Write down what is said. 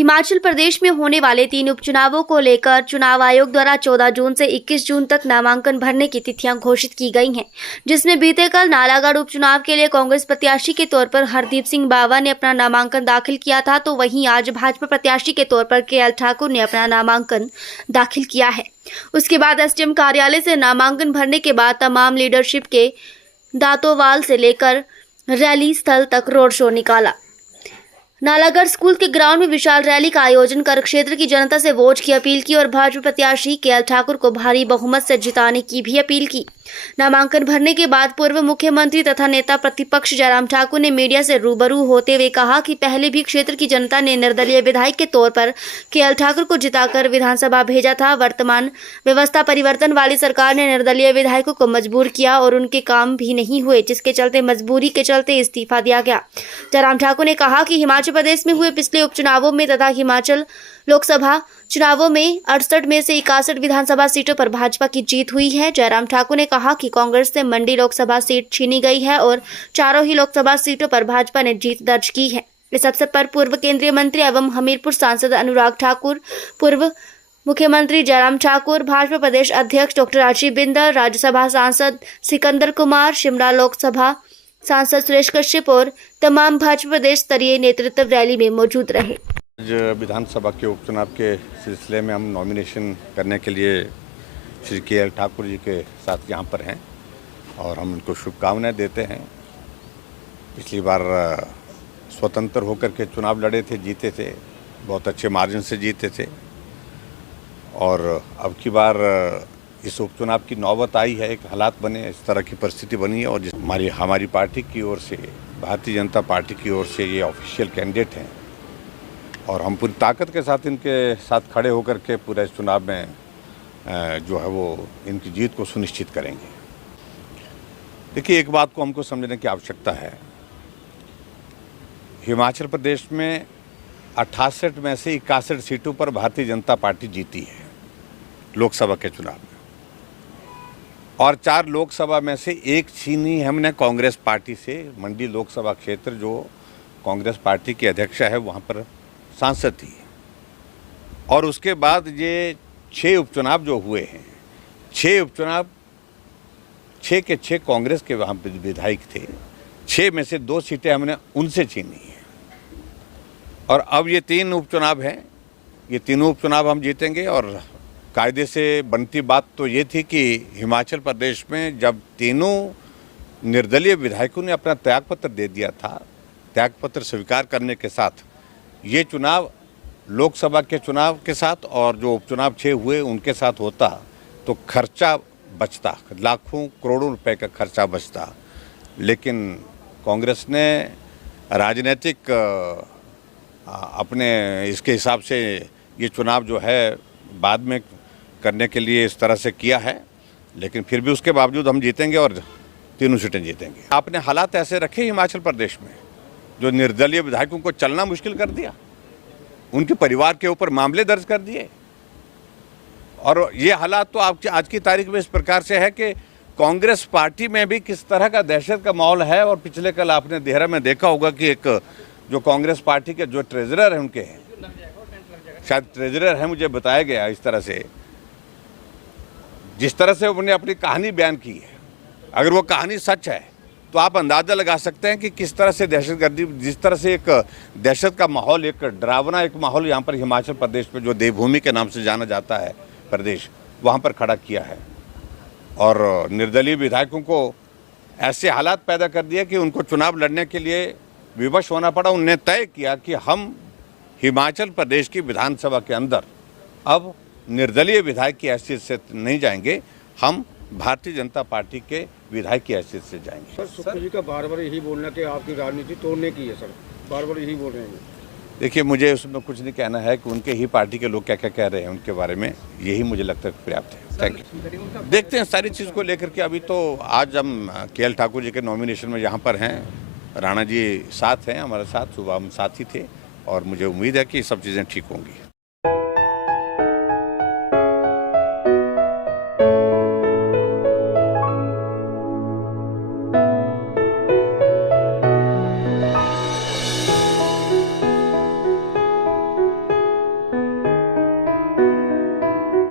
हिमाचल प्रदेश में होने वाले 3 उपचुनावों को लेकर चुनाव आयोग द्वारा 14 जून से 21 जून तक नामांकन भरने की तिथियां घोषित की गई हैं, जिसमें बीते कल नालागढ़ उपचुनाव के लिए कांग्रेस प्रत्याशी के तौर पर हरदीप सिंह बावा ने अपना नामांकन दाखिल किया था, तो वहीं आज भाजपा प्रत्याशी के तौर पर केएल ठाकुर ने अपना नामांकन दाखिल किया है। उसके बाद एसडीएम कार्यालय से नामांकन भरने के बाद तमाम लीडरशिप के दातोवाल से लेकर रैली स्थल तक रोड शो निकाला। नालागढ़ स्कूल के ग्राउंड में विशाल रैली का आयोजन कर क्षेत्र की जनता से वोट की अपील की और भाजपा प्रत्याशी केएल ठाकुर को भारी बहुमत से जिताने की भी अपील की। नामांकन भरने के बाद पूर्व मुख्यमंत्री तथा नेता प्रतिपक्ष जयराम ठाकुर ने मीडिया से रूबरू होते हुए कहा कि पहले भी क्षेत्र की जनता ने निर्दलीय विधायक के तौर पर केएल ठाकुर को जिताकर विधानसभा भेजा था। वर्तमान व्यवस्था परिवर्तन वाली सरकार ने निर्दलीय विधायकों को मजबूर किया और उनके काम भी नहीं हुए, जिसके चलते मजबूरी के चलते इस्तीफा दिया गया। जयराम ठाकुर ने कहा कि हिमाचल प्रदेश में हुए पिछले उपचुनावों में तथा हिमाचल लोकसभा चुनावों में 68 में से 61 विधानसभा सीटों पर भाजपा की जीत हुई है। जयराम ठाकुर ने कहा कि कांग्रेस से मंडी लोकसभा सीट छीनी गई है और चारों ही लोकसभा सीटों पर भाजपा ने जीत दर्ज की है। इस अवसर पर पूर्व केंद्रीय मंत्री एवं हमीरपुर सांसद अनुराग ठाकुर, पूर्व मुख्यमंत्री जयराम ठाकुर, भाजपा प्रदेश अध्यक्ष डॉक्टर राजीव बिंदल, राज्यसभा सांसद सिकंदर कुमार, शिमला लोकसभा सांसद सुरेश कश्यप और तमाम भाजपा प्रदेश स्तरीय नेतृत्व रैली में मौजूद रहे। आज विधानसभा के उपचुनाव के सिलसिले में हम नॉमिनेशन करने के लिए श्री केएल ठाकुर जी के साथ यहाँ पर हैं और हम उनको शुभकामनाएं देते हैं। पिछली बार स्वतंत्र होकर के चुनाव लड़े थे, जीते थे, बहुत अच्छे मार्जिन से जीते थे और अब की बार इस उपचुनाव की नौबत आई है, एक हालात बने, इस तरह की परिस्थिति बनी है और हमारी पार्टी की ओर से, भारतीय जनता पार्टी की ओर से ये ऑफिशियल कैंडिडेट हैं और हम पूरी ताकत के साथ इनके साथ खड़े होकर के पूरे इस चुनाव में जो है वो इनकी जीत को सुनिश्चित करेंगे। देखिए, एक बात को हमको समझने की आवश्यकता है। हिमाचल प्रदेश में 68 में से 61 सीटों पर भारतीय जनता पार्टी जीती है लोकसभा के चुनाव में और 4 लोकसभा में से 1 छीनी हमने कांग्रेस पार्टी से। मंडी लोकसभा क्षेत्र जो कांग्रेस पार्टी की अध्यक्षा है वहाँ पर सांसद थी और उसके बाद ये 6 उपचुनाव जो हुए हैं, 6 उपचुनाव 6 के 6 कांग्रेस के वहाँ विधायक थे। 6 में से 2 सीटें हमने उनसे छीनी हैं और अब ये 3 उपचुनाव हैं, ये तीनों उपचुनाव हम जीतेंगे। और कायदे से बनती बात तो ये थी कि हिमाचल प्रदेश में जब तीनों निर्दलीय विधायकों ने अपना त्यागपत्र दे दिया था, त्यागपत्र स्वीकार करने के साथ ये चुनाव लोकसभा के चुनाव के साथ और जो उपचुनाव 6 हुए उनके साथ होता तो खर्चा बचता, लाखों करोड़ों रुपए का खर्चा बचता। लेकिन कांग्रेस ने राजनीतिक अपने इसके हिसाब से ये चुनाव जो है बाद में करने के लिए इस तरह से किया है, लेकिन फिर भी उसके बावजूद हम जीतेंगे और तीनों सीटें जीतेंगे। आपने हालात ऐसे रखे हिमाचल प्रदेश में जो निर्दलीय विधायकों को चलना मुश्किल कर दिया, उनके परिवार के ऊपर मामले दर्ज कर दिए और ये हालात तो आज की तारीख में इस प्रकार से है कि कांग्रेस पार्टी में भी किस तरह का दहशत का माहौल है। और पिछले कल आपने देहरा में देखा होगा कि एक जो कांग्रेस पार्टी के जो ट्रेजरर हैं, उनके हैं, शायद ट्रेजरर है, मुझे बताया गया इस तरह से, जिस तरह से उन्होंने अपनी कहानी बयान की है, अगर वो कहानी सच है तो आप अंदाज़ा लगा सकते हैं कि किस तरह से दहशतगर्दी, जिस तरह से एक दहशत का माहौल, एक डरावना एक माहौल यहाँ पर हिमाचल प्रदेश में जो देवभूमि के नाम से जाना जाता है प्रदेश, वहाँ पर खड़ा किया है और निर्दलीय विधायकों को ऐसे हालात पैदा कर दिए कि उनको चुनाव लड़ने के लिए विवश होना पड़ा। उन्होंने तय किया कि हम हिमाचल प्रदेश की विधानसभा के अंदर अब निर्दलीय विधायक की हैसियत से नहीं जाएंगे, हम भारतीय जनता पार्टी के विधायक की हैसियत से जाएंगे। सर, सुक्खू जी का बार-बार यही बोलना कि आपकी राजनीति तोड़ने की है सर, बार-बार यही बोल रहे हैं। देखिए, मुझे उसमें कुछ नहीं कहना है कि उनके ही पार्टी के लोग क्या क्या कह रहे हैं उनके बारे में, यही मुझे लगता है पर्याप्त है। Thank you. देखते हैं सारी चीज़ को लेकर के। अभी तो आज हम केएल ठाकुर जी के नॉमिनेशन में यहाँ पर हैं, राणा जी साथ हैं, हमारे साथ सुबह हम साथ ही थे और मुझे उम्मीद है कि सब चीज़ें ठीक होंगी।